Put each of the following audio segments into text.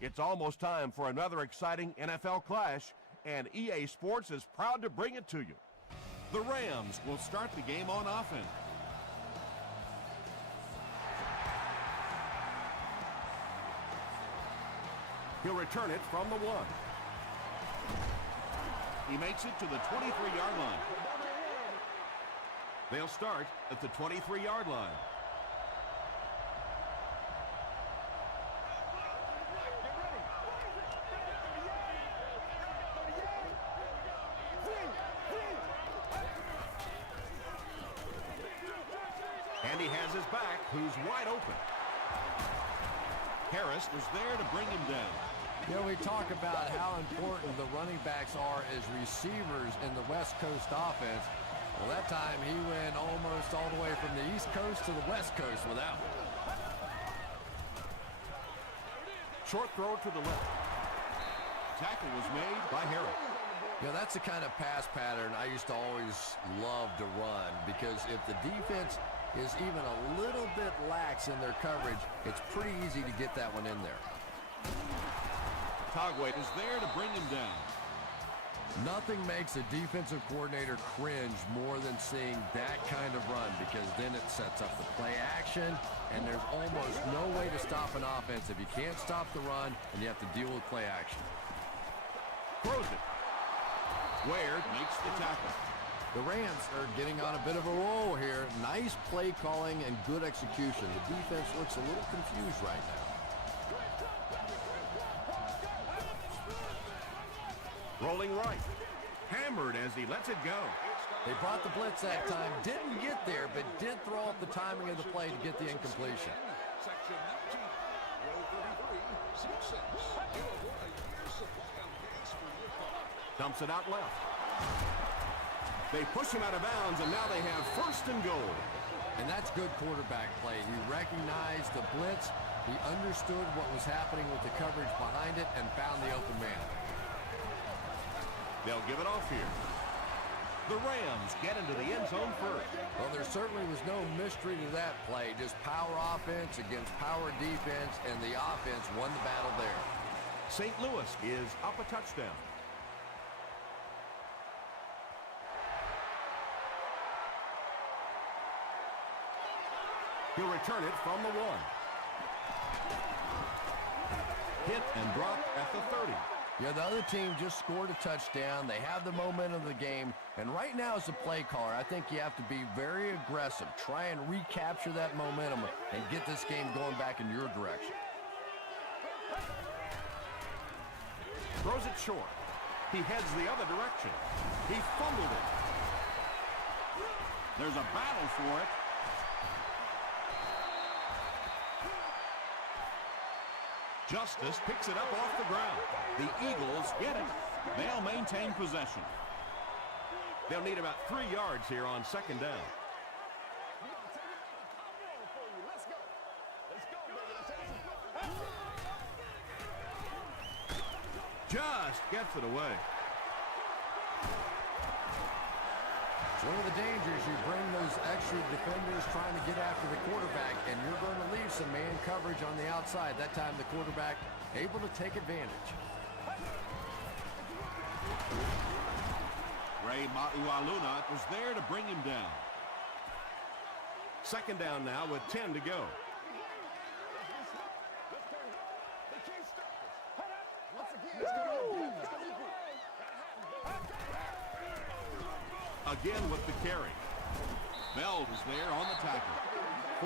It's almost time for another exciting NFL clash, and EA Sports is proud to bring it to you. The Rams will start the game on offense. He'll return it from the 1. He makes it to the 23-yard line. They'll start at the 23-yard line. And he has his back, who's wide open. Harris was there to bring him down. You know, we talk about how important the running backs are as receivers in the West Coast offense. Well, that time he went almost all the way from the East Coast to the West Coast with that one. Short throw to the left. Tackle was made by Harris. You know, that's the kind of pass pattern I used to always love to run, because if the defense is even a little bit lax in their coverage, it's pretty easy to get that one in there. Togway is there to bring him down. Nothing makes a defensive coordinator cringe more than seeing that kind of run, because then it sets up the play action, and there's almost no way to stop an offense if you can't stop the run and you have to deal with play action. Throws it. Ware makes the tackle. The Rams are getting on a bit of a roll here. Nice play calling and good execution. The defense looks a little confused right now. Rolling right. Hammered as he lets it go. They brought the blitz that time. Didn't get there, but did throw off the timing of the play to get the incompletion. Section 19, row 33, 6-6. Dumps it out left. They push him out of bounds, and now they have first and goal. And that's good quarterback play. He recognized the blitz. He understood what was happening with the coverage behind it and found the open man. They'll give it off here. The Rams get into the end zone first. Well, there certainly was no mystery to that play. Just power offense against power defense, and the offense won the battle there. St. Louis is up a touchdown. He'll return it from the 1. Hit and drop at the 30. Yeah, the other team just scored a touchdown. They have the momentum of the game. And right now as a play caller, I think you have to be very aggressive. Try and recapture that momentum and get this game going back in your direction. Throws it short. He heads the other direction. He fumbled it. There's a battle for it. Justice picks it up off the ground. The Eagles get it. They'll maintain possession. They'll need about 3 yards here on second down. Just gets it away. It's one of the dangers. You bring those extra defenders trying to get after the quarterback, and you're going to leave some man coverage on the outside. That time the quarterback able to take advantage. Ray Maualuna was there to bring him down. Second down now with 10 to go. Again with the carry. Bell was there on the tackle.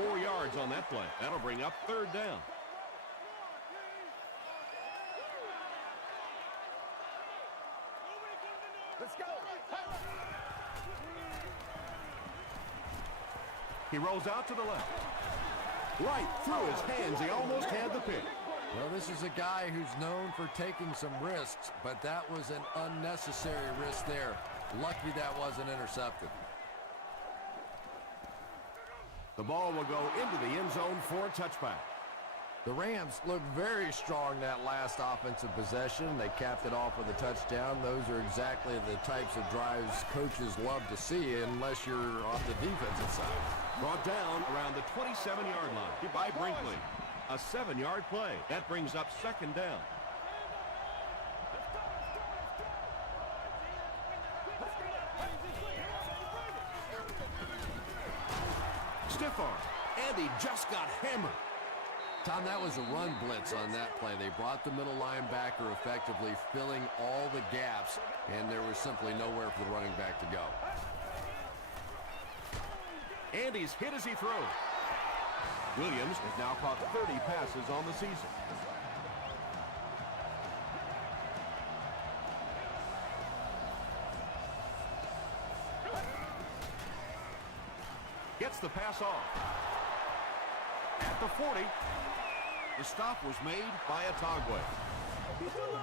4 yards on that play. That'll bring up third down. Let's go. He rolls out to the left. Right through his hands. He almost had the pick. Well, this is a guy who's known for taking some risks, but that was an unnecessary risk there. Lucky that wasn't intercepted. The ball will go into the end zone for a touchback. The Rams looked very strong that last offensive possession. They capped it off with a touchdown. Those are exactly the types of drives coaches love to see, unless you're on the defensive side. Brought down around the 27-yard line by Brinkley. A A 7-yard play. That brings up second down. Stiff arm. And he just got hammered. Tom, that was a run blitz on that play. They brought the middle linebacker effectively filling all the gaps, and there was simply nowhere for the running back to go. And he's hit as he throws. Williams has now caught 30 passes on the season. Gets the pass off. At the 40. The stop was made by Atagwe.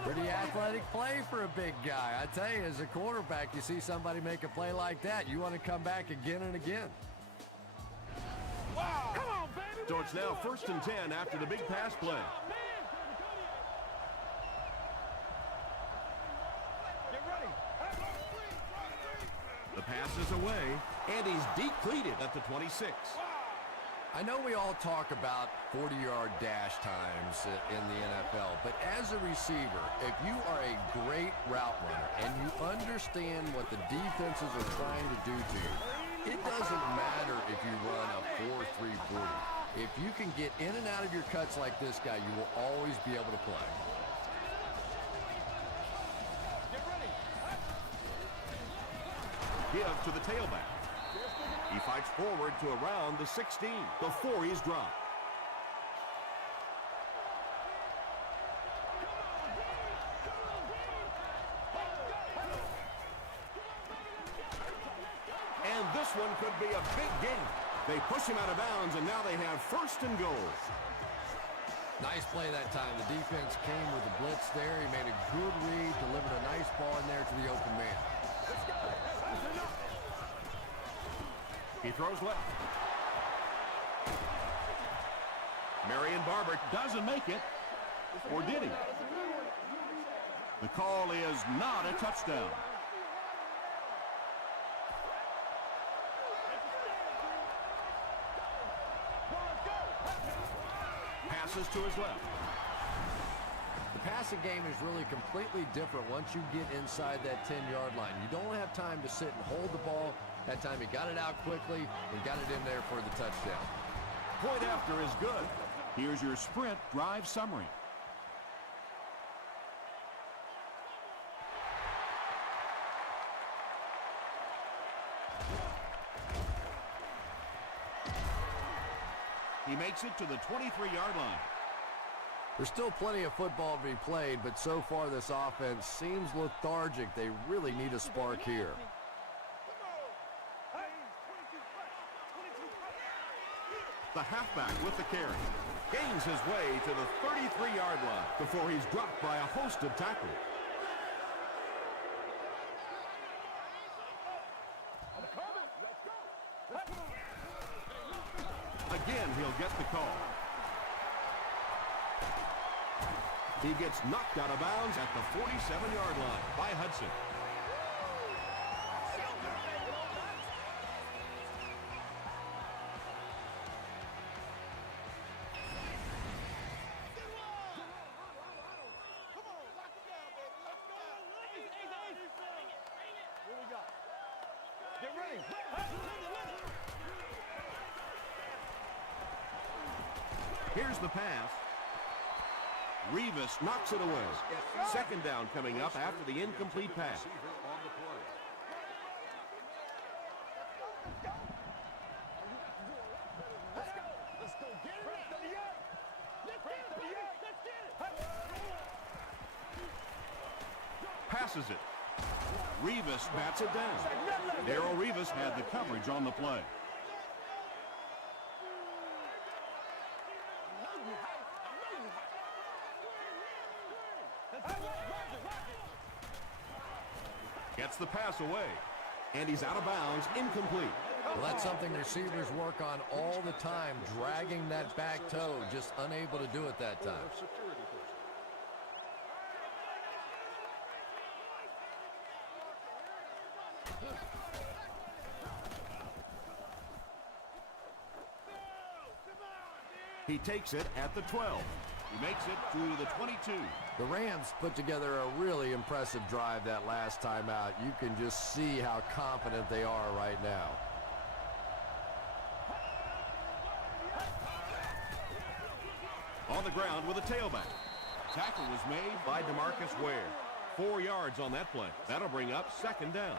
Pretty athletic play for a big guy. I tell you, as a quarterback, you see somebody make a play like that, you want to come back again and again. Wow! Come on, baby! So it's now 1st and 10 after the big pass play. Get ready. The pass is away, and he's depleted at the 26. I know we all talk about 40-yard dash times in the NFL, but as a receiver, if you are a great route runner and you understand what the defenses are trying to do to you, it doesn't matter if you run a 4.3 40. If you can get in and out of your cuts like this guy, you will always be able to play. Give to the tailback. He fights forward to around the 16 before he's dropped. And this one could be a big game. They push him out of bounds, and now they have 1st and goal. Nice play that time. The defense came with a blitz there. He made a good read, delivered a nice ball in there to the open man. He throws left. Marion Barber doesn't make it. Or did he? The call is not a touchdown. Passes to his left. The passing game is really completely different once you get inside that 10-yard line. You don't have time to sit and hold the ball. That time he got it out quickly and got it in there for the touchdown. Point after is good. Here's your sprint drive summary. He makes it to the 23-yard line. There's still plenty of football to be played, but so far this offense seems lethargic. They really need a spark here. The halfback with the carry. Gains his way to the 33-yard line before he's dropped by a host of tackles. Again, he'll get the call. He gets knocked out of bounds at the 47-yard line by Hudson. Here's the pass. Revis knocks it away. 2nd down coming up after the incomplete pass. Passes it. Revis bats it down. Darrelle Revis had the coverage on the play. Gets the pass away, and he's out of bounds, incomplete. Well, that's something receivers work on all the time, dragging that back toe, just unable to do it that time. He takes it at the 12. He makes it to the 22. The Rams put together a really impressive drive that last time out. You can just see how confident they are right now. On the ground with a tailback. Tackle was made by DeMarcus Ware. 4 yards on that play. That'll bring up second down.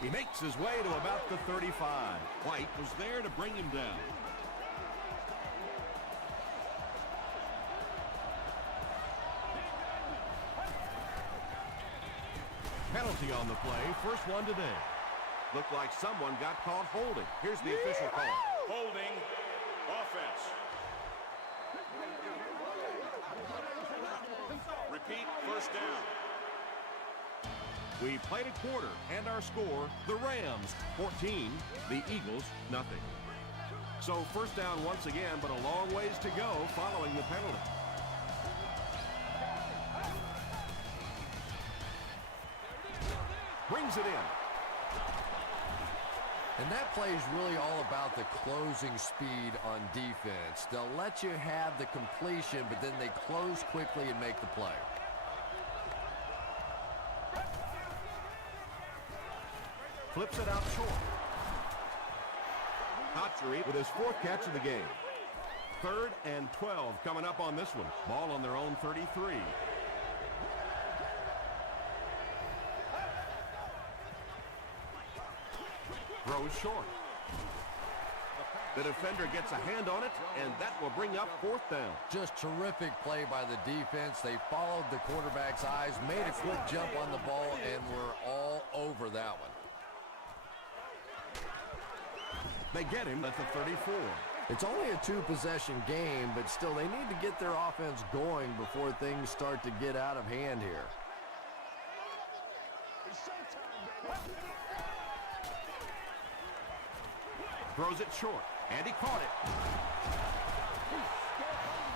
He makes his way to about the 35. White was there to bring him down. Penalty on the play, first one today. Looked like someone got caught holding. Here's the official call. Holding offense. Repeat, first down. We played a quarter, and our score, the Rams 14, the Eagles nothing. So first down once again, but a long ways to go following the penalty. Brings it in. And that play is really all about the closing speed on defense. They'll let you have the completion, but then they close quickly and make the play. Flips it out short. Hatchery with his 4th catch of the game. 3rd and 12 coming up on this one. Ball on their own 33. Throws short. The defender gets a hand on it, and that will bring up 4th down. Just terrific play by the defense. They followed the quarterback's eyes, made a quick jump on the ball, and were all over that one. They get him at the 34. It's only a 2-possession game, but still they need to get their offense going before things start to get out of hand here. Throws it short, and he caught it.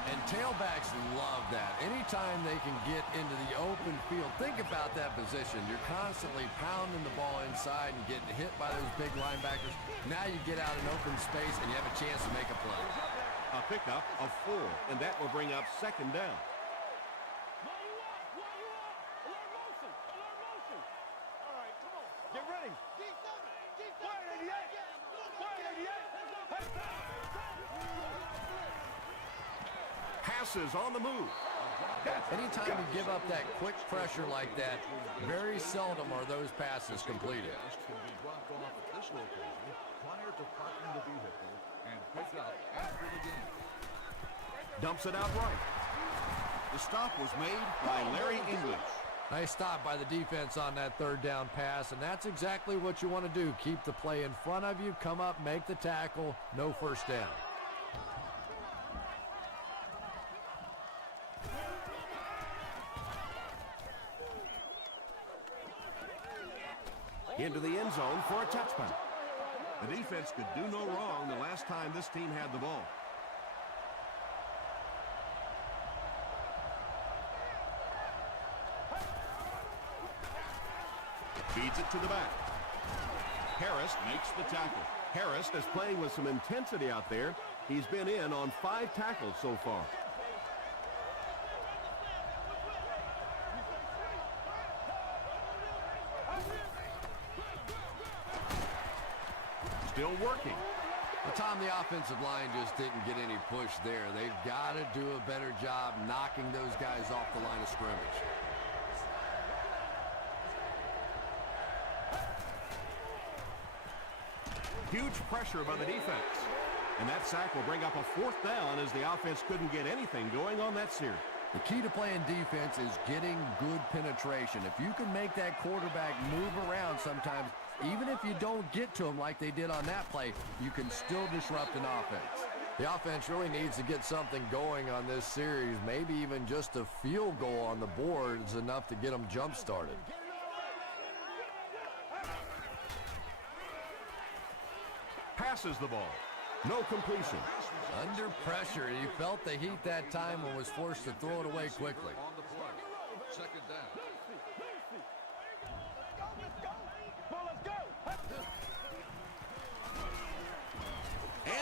And tailbacks love that. Anytime they can get into the open field, think about that position. You're constantly pounding the ball inside and getting hit by those big linebackers. Now you get out in open space and you have a chance to make a play. A pickup of 4, and that will bring up second down. Passes on the move. Anytime you give up that quick pressure like that, very seldom are those passes completed. Can be dropped off at this location prior to parking the vehicle and picked up after the game. Dumps it out right. The stop was made by Larry English. Nice stop by the defense on that 3rd down pass, and that's exactly what you want to do. Keep the play in front of you, come up, make the tackle, no first down. Into the end zone for a touchdown. The defense could do no wrong the last time this team had the ball. Feeds it to the back. Harris makes the tackle. Harris is playing with some intensity out there. He's been in on 5 tackles so far. Still working. Well, Tom, the offensive line just didn't get any push there. They've got to do a better job knocking those guys off the line of scrimmage. Huge pressure by the defense. And that sack will bring up a 4th down as the offense couldn't get anything going on that series. The key to playing defense is getting good penetration. If you can make that quarterback move around sometimes, even if you don't get to him like they did on that play, you can still disrupt an offense. The offense really needs to get something going on this series. Maybe even just a field goal on the board is enough to get them jump-started. Passes the ball. No completion. Under pressure, he felt the heat that time and was forced to throw it away quickly. On the play. Second down.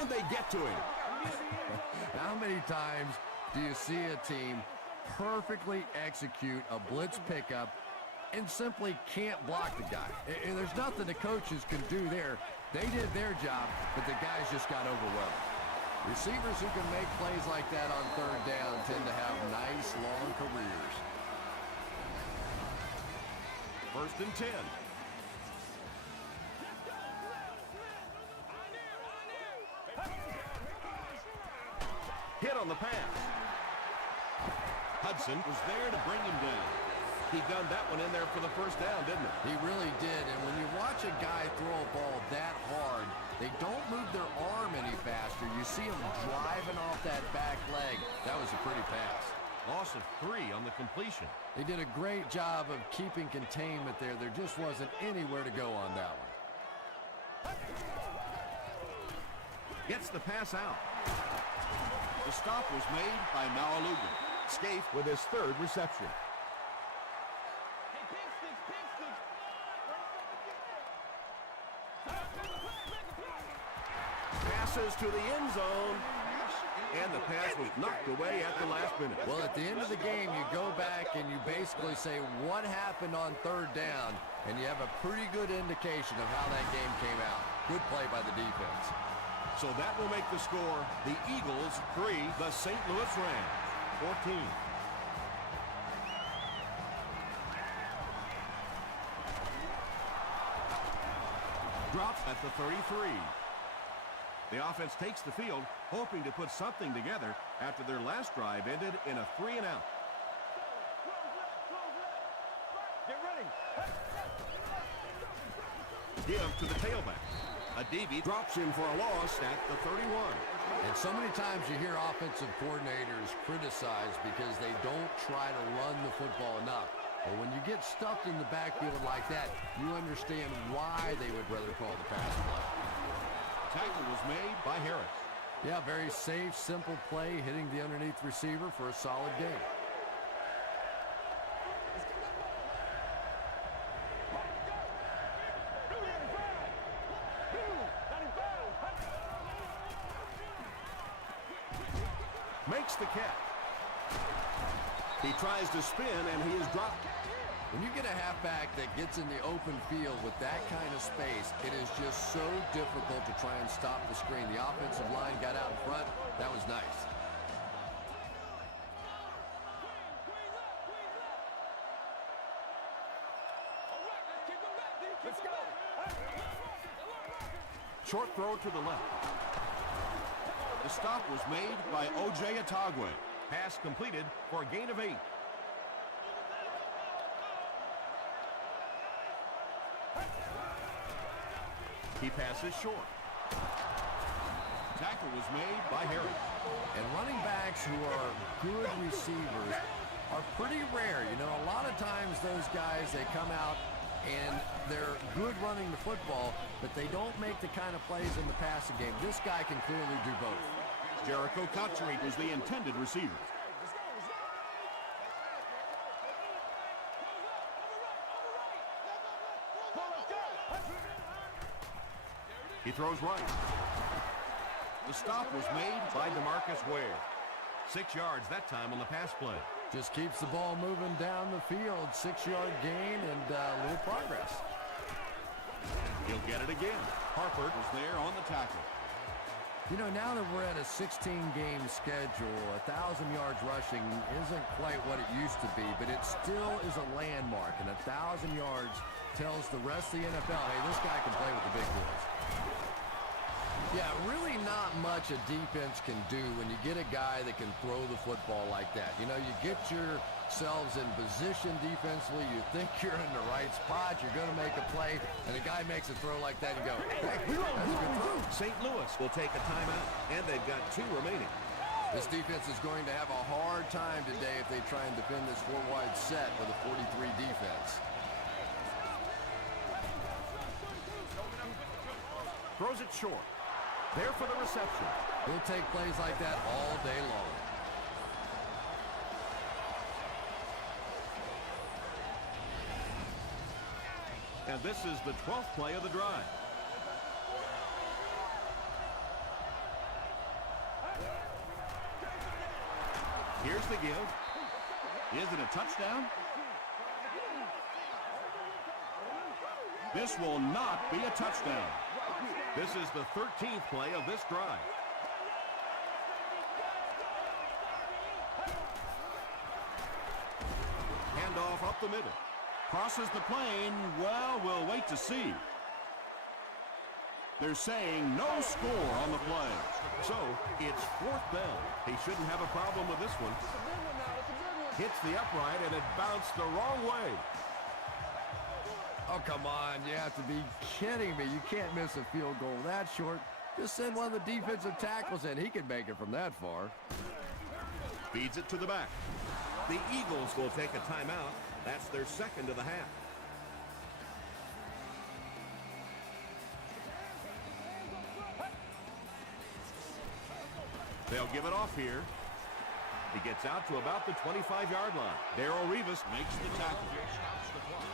And they get to him. How many times do you see a team perfectly execute a blitz pickup and simply can't block the guy? And there's nothing the coaches can do there. They did their job, but the guys just got overwhelmed. Receivers who can make plays like that on third down tend to have nice, long careers. 1st and 10. Hit on the pass. Hudson was there to bring him down. He gunned that one in there for the first down, didn't he? He really did, and when you watch a guy throw a ball that hard, they don't move their arm any faster. You see him driving off that back leg. That was a pretty pass. Loss of 3 on the completion. They did a great job of keeping containment there. There just wasn't anywhere to go on that one. Gets the pass out. The stop was made by Malaluga. Scaife with his 3rd reception. Passes to the end zone. And the pass was knocked away at the last minute. Well, at the end of the game, you go back and you basically say what happened on third down, and you have a pretty good indication of how that game came out. Good play by the defense. So that will make the score the Eagles 3, the St. Louis Rams 14. Drops at the 33. The offense takes the field, hoping to put something together after their last drive ended in a 3-and-out. Get ready. Give to the tailback. Adibi drops him for a loss at the 31. And so many times you hear offensive coordinators criticized because they don't try to run the football enough. But when you get stuffed in the backfield like that, you understand why they would rather call the pass play. Tackle was made by Harris. Yeah, very safe, simple play, hitting the underneath receiver for a solid gain. Makes the catch. He tries to spin, and he is dropped. When you get a halfback that gets in the open field with that kind of space, it is just so difficult to try and stop the screen. The offensive line got out in front. That was nice. Let's go. Short throw to the left. The stop was made by O.J. Atagwe. Pass completed for a gain of 8. He passes short. Tackle was made by Harris. And running backs who are good receivers are pretty rare. You know, a lot of times those guys, they come out and they're good running the football, but they don't make the kind of plays in the passing game. This guy can clearly do both. Jericho Cotchery was the intended receiver. He throws right. The stop was made by DeMarcus Ware. 6 yards that time on the pass play. Just keeps the ball moving down the field. 6-yard gain and a little progress. He'll get it again. Harper was there on the tackle. You know, now that we're at a 16-game schedule, 1,000 yards rushing isn't quite what it used to be, but it still is a landmark, and 1,000 yards tells the rest of the NFL, hey, this guy can play with the big boys. Yeah, really not much a defense can do when you get a guy that can throw the football like that. You know, you get yourselves in position defensively, you think you're in the right spot, you're going to make a play, and a guy makes a throw like that, you go, hey, that's a good throw. St. Louis will take a timeout, and they've got 2 remaining. This defense is going to have a hard time today if they try and defend this 4-wide set with a 43 defense. Throws it short. There for the reception. He'll take plays like that all day long. And this is the 12th play of the drive. Here's the give. Is it a touchdown? This will not be a touchdown. This is the 13th play of this drive. Handoff up the middle. Crosses the plane. Well, we'll wait to see. They're saying no score on the play. So, it's 4th down. He shouldn't have a problem with this one. Hits the upright, and it bounced the wrong way. Oh, come on. You have to be kidding me. You can't miss a field goal that short. Just send one of the defensive tackles in. He can make it from that far. Feeds it to the back. The Eagles will take a timeout. That's their second of the half. They'll give it off here. He gets out to about the 25-yard line. Darrelle Revis makes the tackle.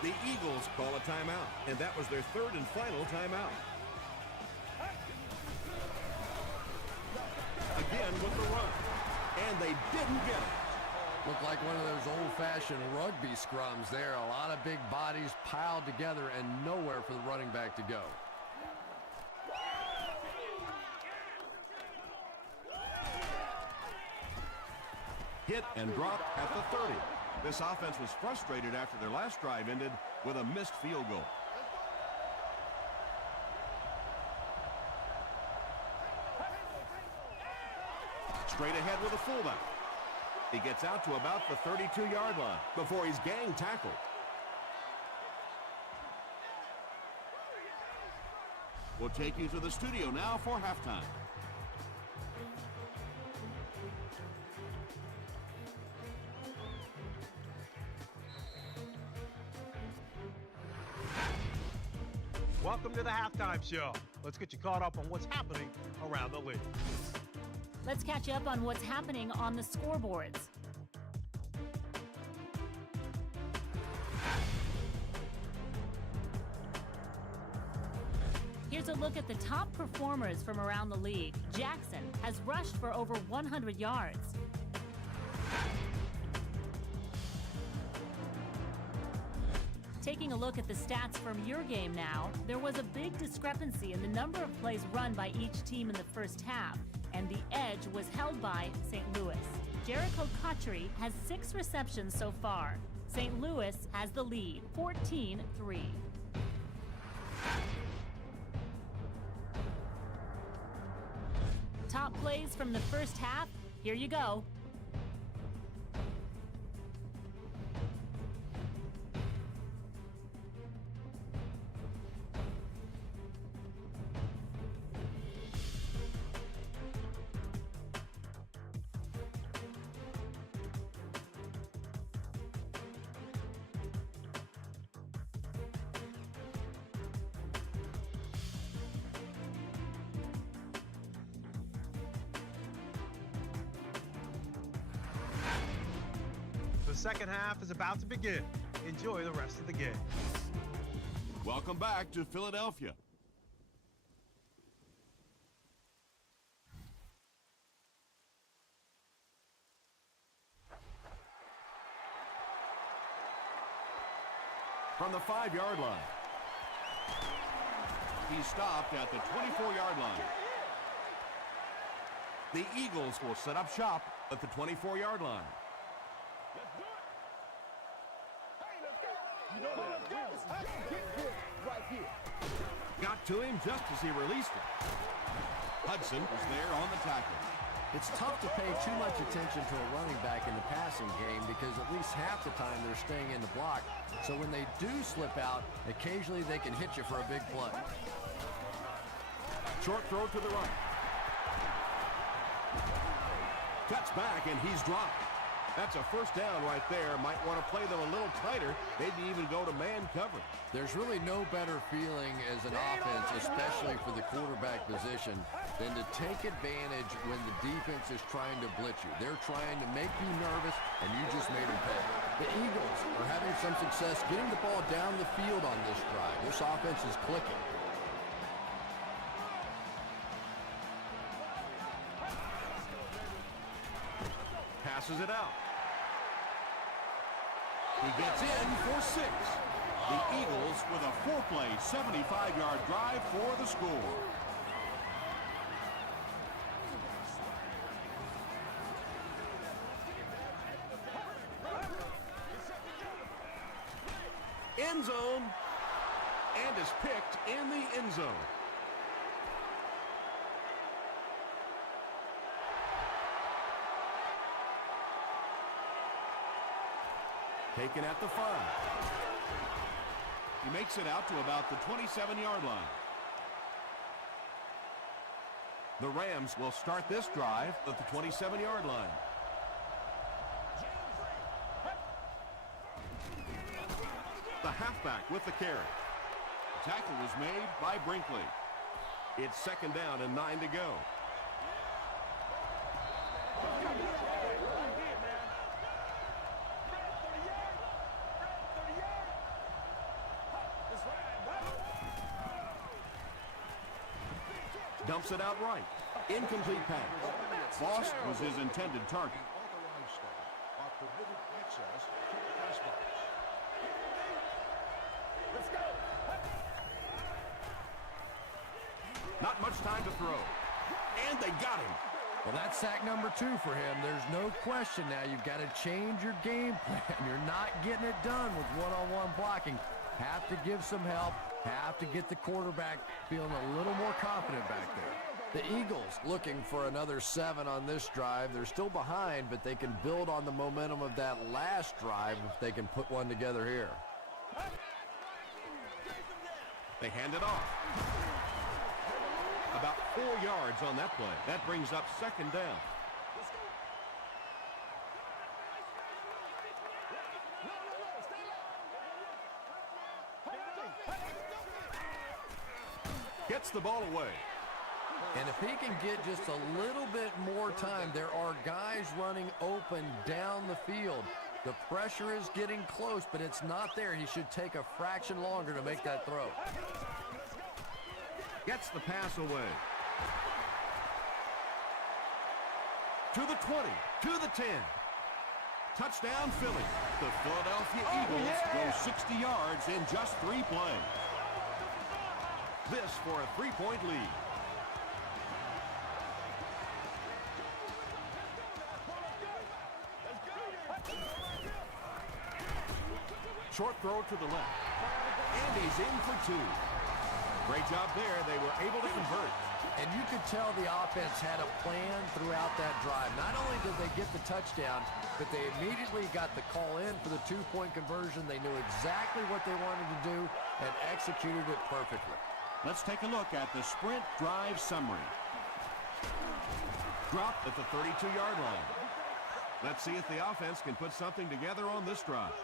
The Eagles call a timeout, and that was their third and final timeout. Again with the run, and they didn't get it. Looked like one of those old-fashioned rugby scrums there. A lot of big bodies piled together and nowhere for the running back to go. Hit and drop at the 30. This offense was frustrated after their last drive ended with a missed field goal. Straight ahead with a fullback. He gets out to about the 32-yard line before he's gang tackled. We'll take you to the studio now for halftime. Welcome to the halftime show. Let's get you caught up on what's happening around the league. Let's catch up on what's happening on the scoreboards. Here's a look at the top performers from around the league. Jackson has rushed for over 100 yards. Taking a look at the stats from your game now, there was a big discrepancy in the number of plays run by each team in the first half, and the edge was held by St. Louis. Jericho Cotchery has 6 receptions so far. St. Louis has the lead, 14-3. Top plays from the first half, here you go. The second half is about to begin. Enjoy the rest of the game. Welcome back to Philadelphia. From the 5-yard line. He stopped at the 24-yard line. The Eagles will set up shop at the 24-yard line. Got to him just as he released it. Hudson was there on the tackle. It's tough to pay too much attention to a running back in the passing game because at least half the time they're staying in the block. So when they do slip out, occasionally they can hit you for a big play. Short throw to the right. Cuts back and he's dropped. That's a first down right there. Might want to play them a little tighter. Maybe even go to man cover. There's really no better feeling as an offense, especially for the quarterback position, than to take advantage when the defense is trying to blitz you. They're trying to make you nervous, and you just made them pay. The Eagles are having some success getting the ball down the field on this drive. This offense is clicking. passes it out. He gets in for 6. The Eagles with a 4-play, 75-yard drive for the score. End zone, and is picked in the end zone. Taken at the 5. He makes it out to about the 27-yard line. The Rams will start this drive at the 27-yard line. The halfback with the carry. The tackle was made by Brinkley. It's 2nd down and 9 to go. Dumps it out right. Incomplete pass. Voss was his intended target. Authorized start are permitted access to the press box. Not much time to throw. And they got him. Well, that's sack number 2 for him. There's no question now. You've got to change your game plan. You're not getting it done with one-on-one blocking. Have to give some help. Have to get the quarterback feeling a little more confident back there. The Eagles looking for another 7 on this drive. They're still behind, but they can build on the momentum of that last drive if they can put one together here. They hand it off. About 4 yards on that play. That brings up 2nd down. Gets the ball away. And if he can get just a little bit more time, there are guys running open down the field. The pressure is getting close, but it's not there. He should take a fraction longer to make that throw. Gets the pass away. To the 20, to the 10. Touchdown, Philly. The Philadelphia Eagles go 60 yards in just 3 plays. This for a 3-point lead. Short throw to the left. And he's in for 2. Great job there. They were able to convert. And you could tell the offense had a plan throughout that drive. Not only did they get the touchdown, but they immediately got the call in for the 2-point conversion. They knew exactly what they wanted to do and executed it perfectly. Let's take a look at the sprint drive summary. Dropped at the 32-yard line. Let's see if the offense can put something together on this drive.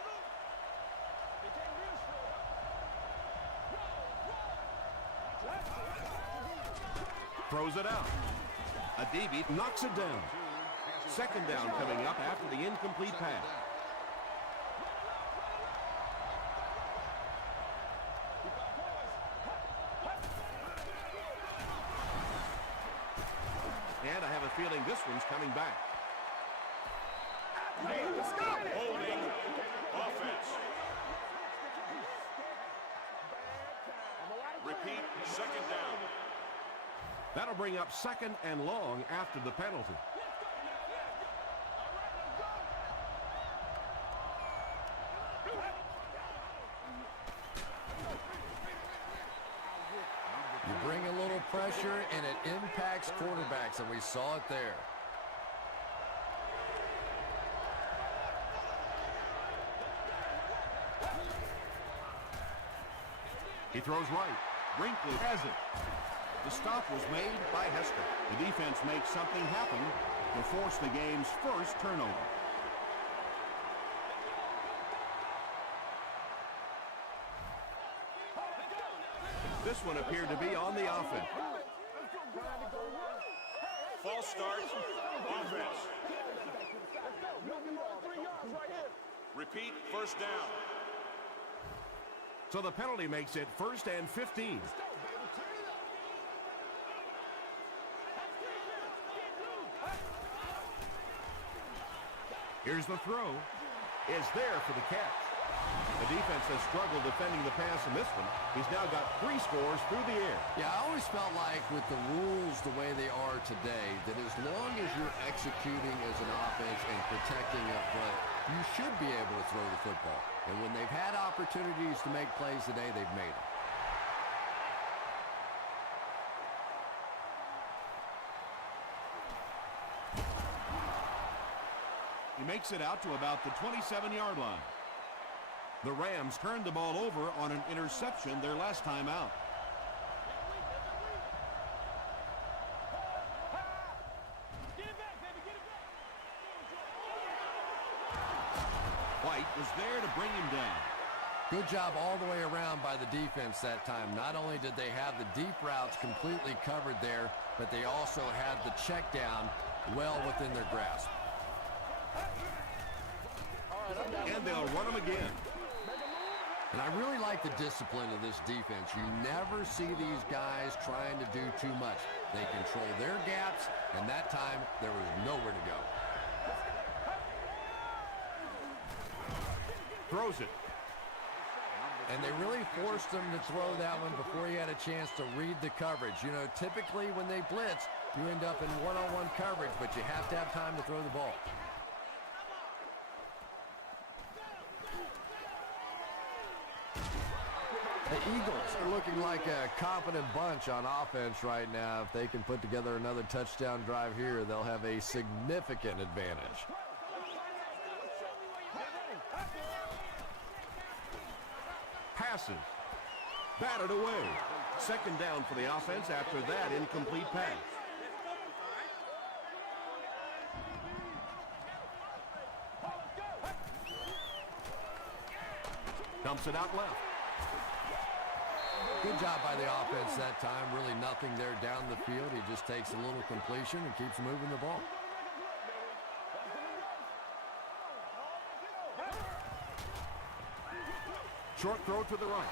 Throws it out. Adibi knocks it down. 2nd down coming up after the incomplete pass. And I have a feeling this one's coming back. Holding. Offense. Repeat. 2nd down. That'll bring up 2nd and long after the penalty. You bring a little pressure, and it impacts quarterbacks, and we saw it there. He throws right. Brinkley has it. The stop was made by Hester. The defense makes something happen to force the game's first turnover. This one appeared to be on the offense. False start. Offense. Repeat. 1st down. So the penalty makes it 1st and 15. Here's the throw. It's there for the catch. The defense has struggled defending the pass in this one. He's now got 3 scores through the air. Yeah, I always felt like with the rules the way they are today, that as long as you're executing as an offense and protecting up front, you should be able to throw the football. And when they've had opportunities to make plays today, they've made them. He makes it out to about the 27-yard line. The Rams turned the ball over on an interception their last time out. White was there to bring him down. Good job all the way around by the defense that time. Not only did they have the deep routes completely covered there, but they also had the check down well within their grasp. And they'll run him again. And I really like the discipline of this defense. You never see these guys trying to do too much. They control their gaps, and that time there was nowhere to go. Throws it. And they really forced him to throw that one before he had a chance to read the coverage. You know, typically when they blitz, you end up in one-on-one coverage, but you have to have time to throw the ball. The Eagles are looking like a competent bunch on offense right now. If they can put together another touchdown drive here, they'll have a significant advantage. Passes. Batted away. Second down for the offense after that incomplete pass. Dumps it out left. Good job by the offense that time. Really nothing there down the field. He just takes a little completion and keeps moving the ball. Short throw to the right.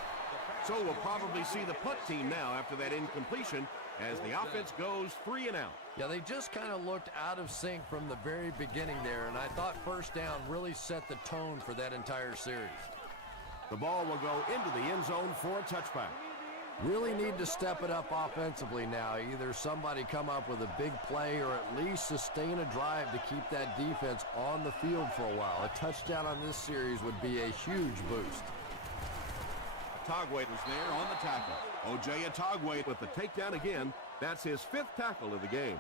So we'll probably see the punt team now after that incompletion as the offense goes 3 and out. Yeah, they just kind of looked out of sync from the very beginning there, and I thought first down really set the tone for that entire series. The ball will go into the end zone for a touchback. Really need to step it up offensively now. Either somebody come up with a big play or at least sustain a drive to keep that defense on the field for a while. A touchdown on this series would be a huge boost. Togwait was there on the tackle. O.J. Togwait with the takedown again. That's his 5th tackle of the game.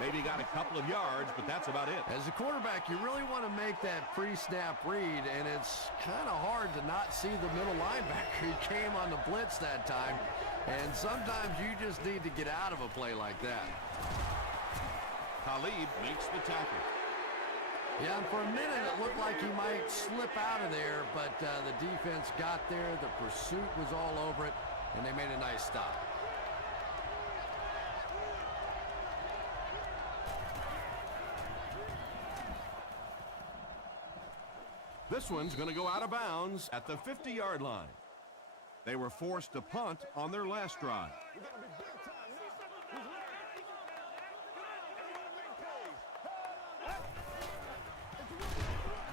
Maybe got a couple of yards, but that's about it. As a quarterback, you really want to make that pre-snap read, and it's kind of hard to not see the middle linebacker. He came on the blitz that time, and sometimes you just need to get out of a play like that. Talib makes the tackle. Yeah, and for a minute it looked like he might slip out of there, but the defense got there, the pursuit was all over it, and they made a nice stop. This one's going to go out of bounds at the 50-yard line. They were forced to punt on their last drive.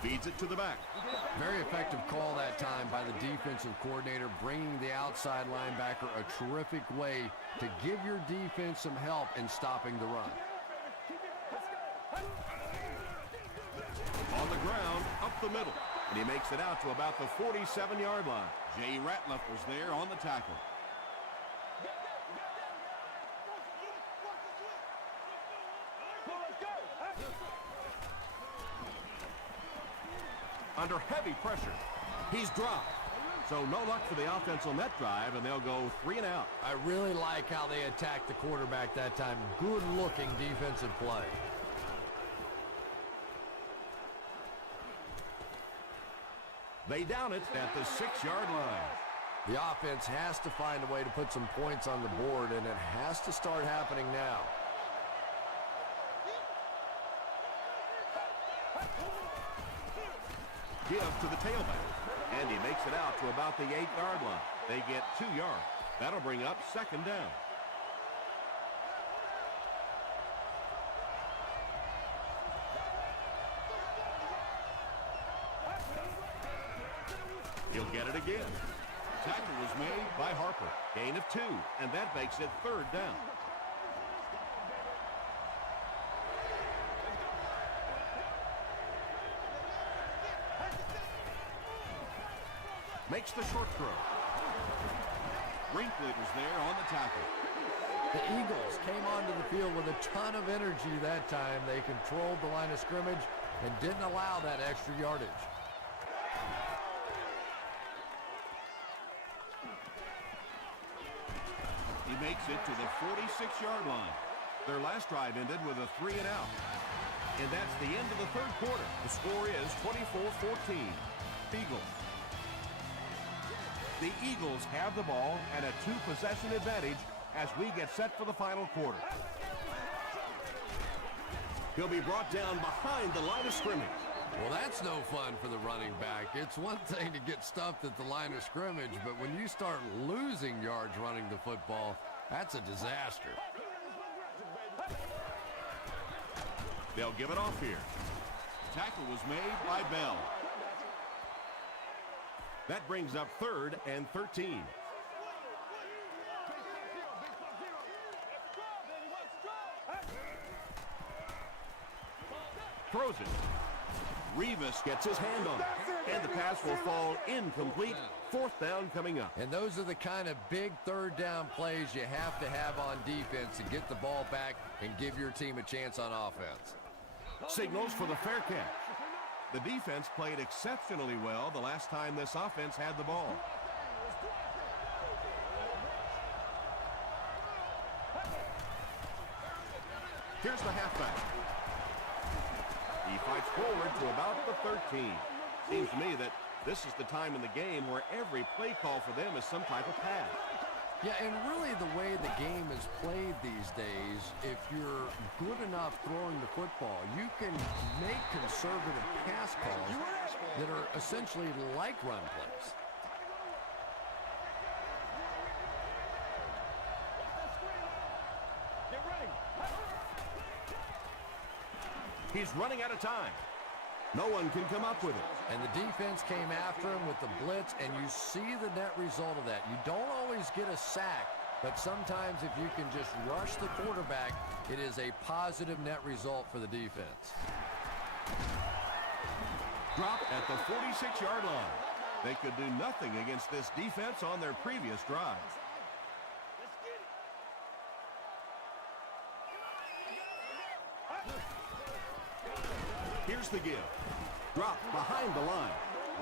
Feeds it to the back. Very effective call that time by the defensive coordinator, bringing the outside linebacker a terrific way to give your defense some help in stopping the run. On the ground, up the middle. And he makes it out to about the 47-yard line. Jay Ratliff was there on the tackle. Under heavy pressure. He's dropped. So no luck for the offense on that drive, and they'll go 3 and out. I really like how they attacked the quarterback that time. Good-looking defensive play. They down it at the 6-yard line. The offense has to find a way to put some points on the board, and it has to start happening now. Give to the tailback, and he makes it out to about the 8-yard line. They get 2 yards. That'll bring up second down. He'll get it again. Tackle was made by Harper. Gain of 2, and that makes it third down. Makes the short throw. Rinkliter's there on the tackle. The Eagles came onto the field with a ton of energy that time. They controlled the line of scrimmage and didn't allow that extra yardage. He makes it to the 46-yard line. Their last drive ended with a 3-and-out. And that's the end of the third quarter. The score is 24-14. Eagles. The Eagles have the ball and a 2-possession advantage as we get set for the final quarter. He'll be brought down behind the line of scrimmage. Well, that's no fun for the running back. It's one thing to get stuffed at the line of scrimmage, but when you start losing yards running the football, that's a disaster. They'll give it off here. Tackle was made by Bell. That brings up 3rd and 13. Throws it. Rivas gets his hand on it. And the pass will fall incomplete. 4th down coming up. And those are the kind of big third down plays you have to have on defense to get the ball back and give your team a chance on offense. Signals for the fair catch. The defense played exceptionally well the last time this offense had the ball. Here's the halfback. He fights forward to about the 13. Seems to me that this is the time in the game where every play call for them is some type of pass. Yeah, and really the way the game is played these days, if you're good enough throwing the football, you can make conservative pass calls that are essentially like run plays. He's running out of time. No one can come up with it. And the defense came after him with the blitz, and you see the net result of that. You don't always get a sack, but sometimes if you can just rush the quarterback, it is a positive net result for the defense. Drop at the 46-yard line. They could do nothing against this defense on their previous drive. Here's the give. Drop behind the line.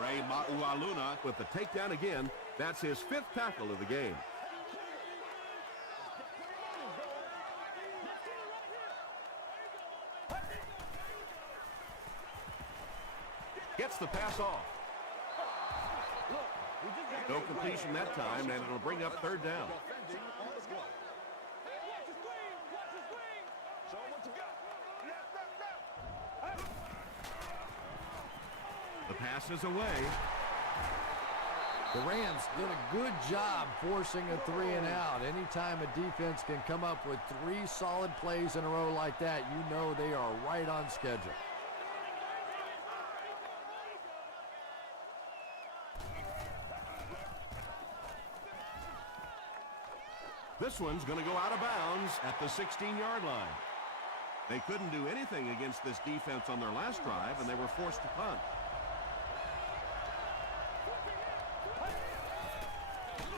Ray Maualuna with the takedown again. That's his 5th tackle of the game. Gets the pass off. No completion that time, and it'll bring up 3rd down. The pass is away. The Rams did a good job forcing a 3-and-out. Anytime a defense can come up with 3 solid plays in a row like that, you know they are right on schedule. This one's going to go out of bounds at the 16-yard line. They couldn't do anything against this defense on their last drive, and they were forced to punt.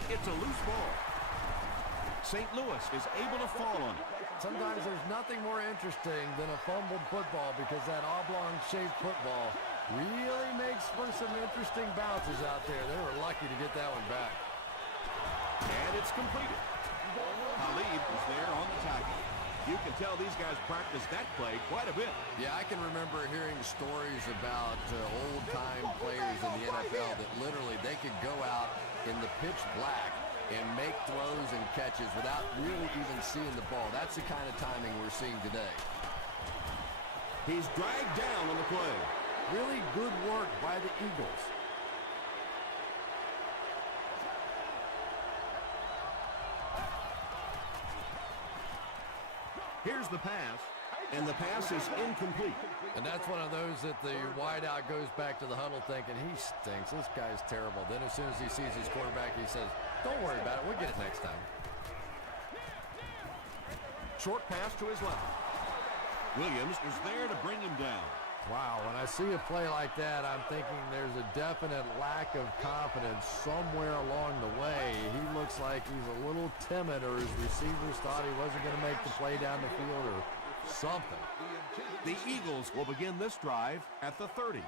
It's a loose ball. St. Louis is able to fall on it. Sometimes there's nothing more interesting than a fumbled football because that oblong-shaped football really makes for some interesting bounces out there. They were lucky to get that one back. And it's completed. Khalid was there on the tackle. You can tell these guys practice that play quite a bit. Yeah, I can remember hearing stories about old-time players in the NFL that literally they could go out in the pitch black and make throws and catches without really even seeing the ball. That's the kind of timing we're seeing today. He's dragged down on the play. Really good work by the Eagles. Here's the pass, and the pass is incomplete. And that's one of those that the wideout goes back to the huddle thinking, he stinks, this guy's terrible. Then as soon as he sees his quarterback, he says, don't worry about it, we'll get it next time. Short pass to his left. Williams is there to bring him down. Wow, when I see a play like that, I'm thinking there's a definite lack of confidence somewhere along the way. He looks like he's a little timid, or his receivers thought he wasn't going to make the play down the field or something. The Eagles will begin this drive at the 30.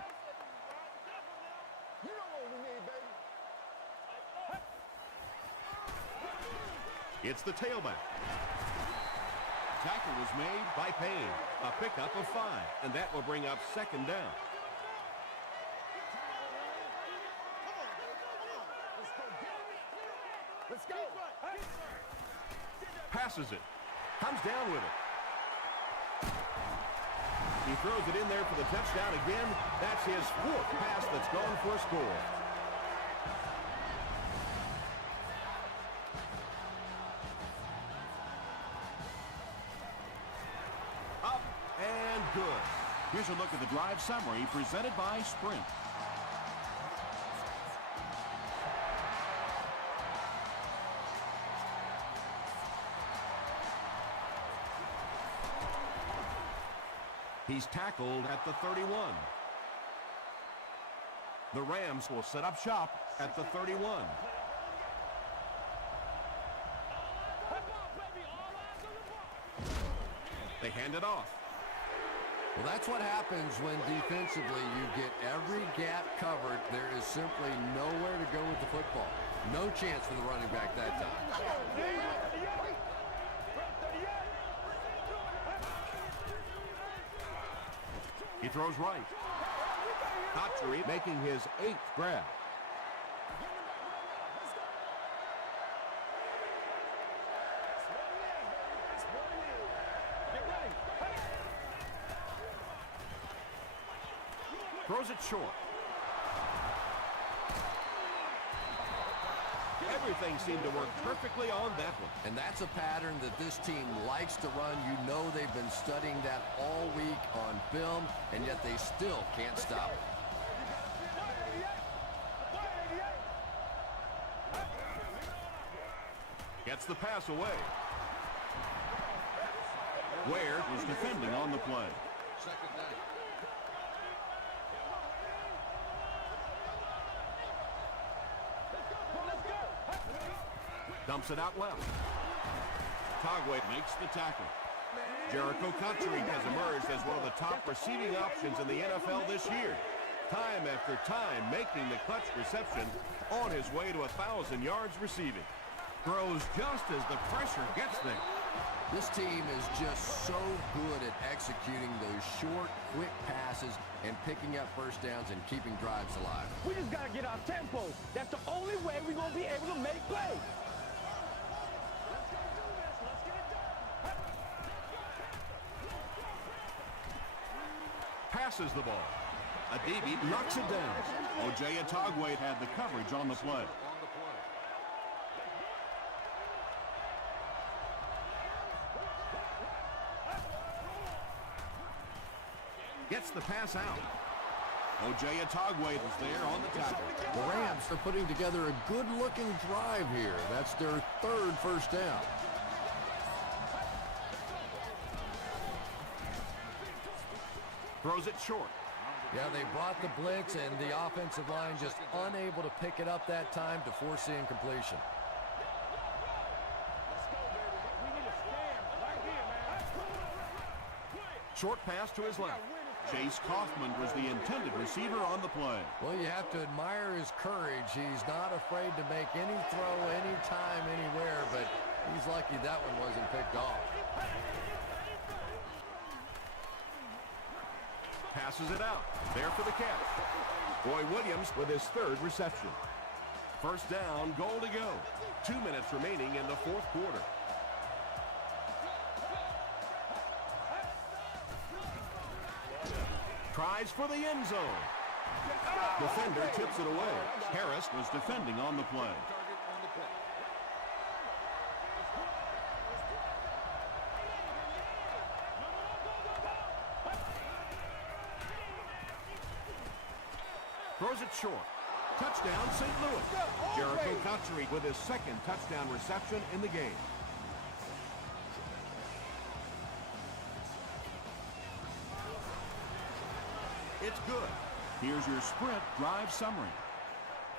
It's the tailback. Tackle was made by Payne. A pickup of 5, and that will bring up second down. Let's go. Passes it. Comes down with it. He throws it in there for the touchdown again. That's his 4th pass that's gone for a score. Up and good. Here's a look at the drive summary presented by Sprint. He's tackled at the 31. The Rams will set up shop at the 31. They hand it off. Well, that's what happens when defensively you get every gap covered. There is simply nowhere to go with the football. No chance for the running back that time. He throws right. Cotchery making his 8th grab. Throws it short. Everything seemed to work perfectly on that one. And that's a pattern that this team likes to run. You know they've been studying that all week on film, and yet they still can't stop it. Gets the pass away. Ware was defending on the play. Second down. Dumps it out left. Togway makes the tackle. Jericho Cotchery has emerged as one of the top receiving options in the NFL this year. Time after time making the clutch reception on his way to 1,000 yards receiving. Throws just as the pressure gets there. This team is just so good at executing those short, quick passes and picking up first downs and keeping drives alive. We just got to get our tempo. That's the only way we're going to be able to make plays. Passes the ball. Adibi knocks it down. O.J. Atogwe had the coverage on the play. Gets the pass out. O.J. Atogwe was there on the tackle. The Rams are putting together a good-looking drive here. That's their 3rd first down. Throws it short. Yeah, they brought the blitz, and the offensive line just unable to pick it up that time to force the incompletion. Short pass to his left. Chase Kaufman was the intended receiver on the play. Well, you have to admire his courage. He's not afraid to make any throw, anytime, anywhere, but he's lucky that one wasn't picked off. Passes it out. There for the catch. Roy Williams with his 3rd reception. First down, goal to go. 2 minutes remaining in the 4th quarter. Tries for the end zone. Defender tips it away. Harris was defending on the play. Throws it short. Touchdown, St. Louis. Jericho Cotchery with his second touchdown reception in the game. It's good. Here's your sprint drive summary.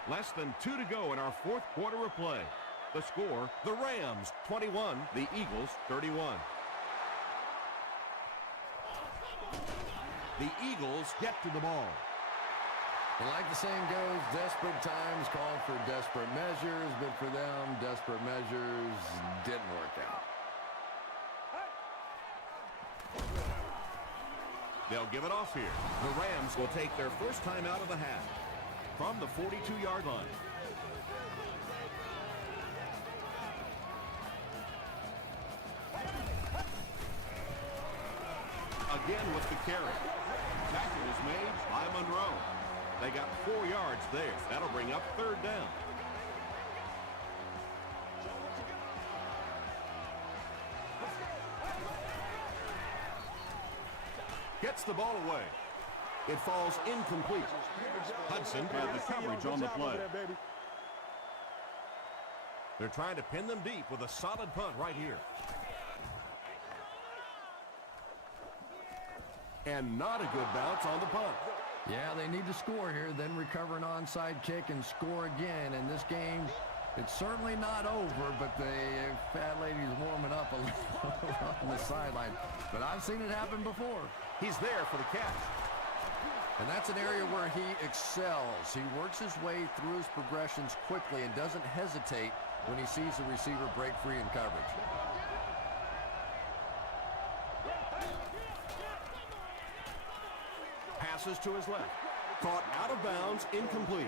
Less than 2 to go in our fourth quarter of play. The score, the Rams 21, the Eagles 31. The Eagles get to the ball. And like the saying goes, desperate times call for desperate measures, but for them, desperate measures didn't work out. They'll give it off here. The Rams will take their first time out of the half from the 42-yard line. Again with the carry. Tackle is made by Monroe. They got 4 yards there. That'll bring up third down. Gets the ball away. It falls incomplete. Hudson had the coverage on the play. They're trying to pin them deep with a solid punt right here. And not a good bounce on the punt. Yeah, they need to score here, then recover an onside kick and score again. In this game, it's certainly not over, but the fat lady's warming up a little on the sideline. But I've seen it happen before. He's there for the catch. And that's an area where he excels. He works his way through his progressions quickly and doesn't hesitate when he sees the receiver break free in coverage. Passes to his left. Caught out of bounds, incomplete.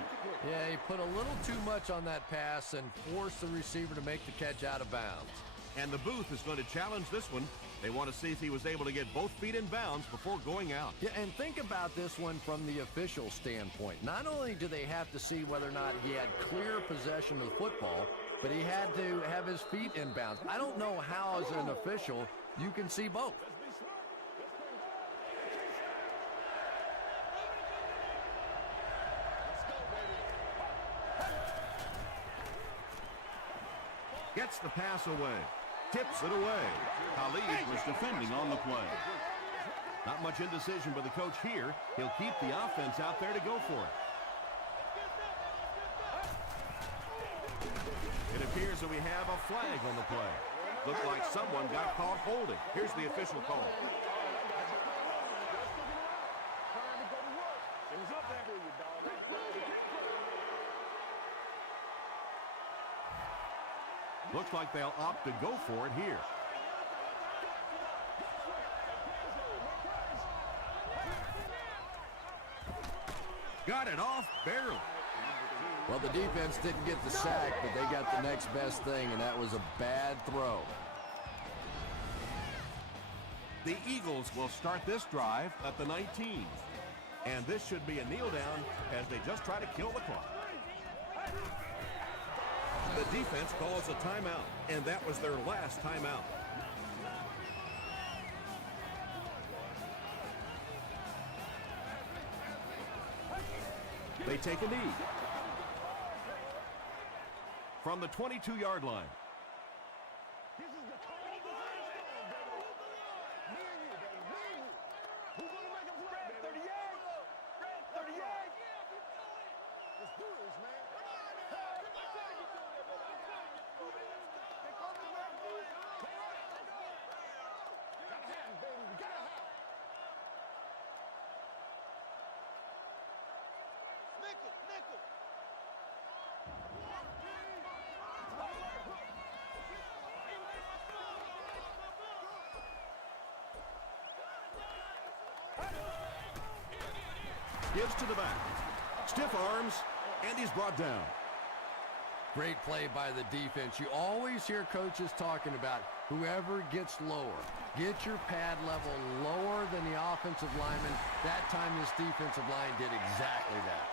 Yeah, he put a little too much on that pass and forced the receiver to make the catch out of bounds. And the booth is going to challenge this one. They want to see if he was able to get both feet in bounds before going out. Yeah, and think about this one from the official standpoint. Not only do they have to see whether or not he had clear possession of the football, but he had to have his feet in bounds. I don't know how, as an official, you can see both. Gets the pass away. Tips it away. Khalid was defending on the play. Not much indecision by the coach here. He'll keep the offense out there to go for it. It appears that we have a flag on the play. Looked like someone got caught holding. Here's the official call. Looks like they'll opt to go for it here. Got it off barely. Well, the defense didn't get the sack, but they got the next best thing, and that was a bad throw. The Eagles will start this drive at the 19. And this should be a kneel down as they just try to kill the clock. The defense calls a timeout, and that was their last timeout. They take a knee. From the 22-yard line. Gives to the back. Stiff arms, and he's brought down. Great play by the defense. You always hear coaches talking about whoever gets lower. Get your pad level lower than the offensive lineman. That time this defensive line did exactly that.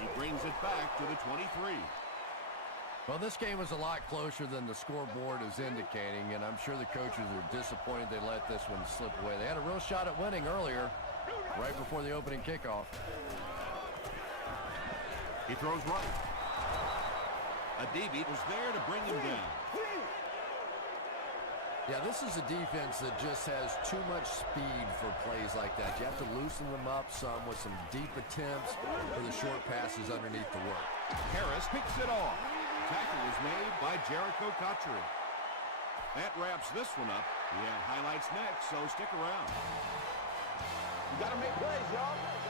He brings it back to the 23. Well, this game was a lot closer than the scoreboard is indicating, and I'm sure the coaches are disappointed they let this one slip away. They had a real shot at winning earlier, right before the opening kickoff. He throws right. Adibi was there to bring him down. Yeah, this is a defense that just has too much speed for plays like that. You have to loosen them up some with some deep attempts for the short passes underneath the work. Harris picks it off. Tackle was made by Jericho Cotchery. That wraps this one up. We have highlights next, so stick around. You gotta make plays, y'all.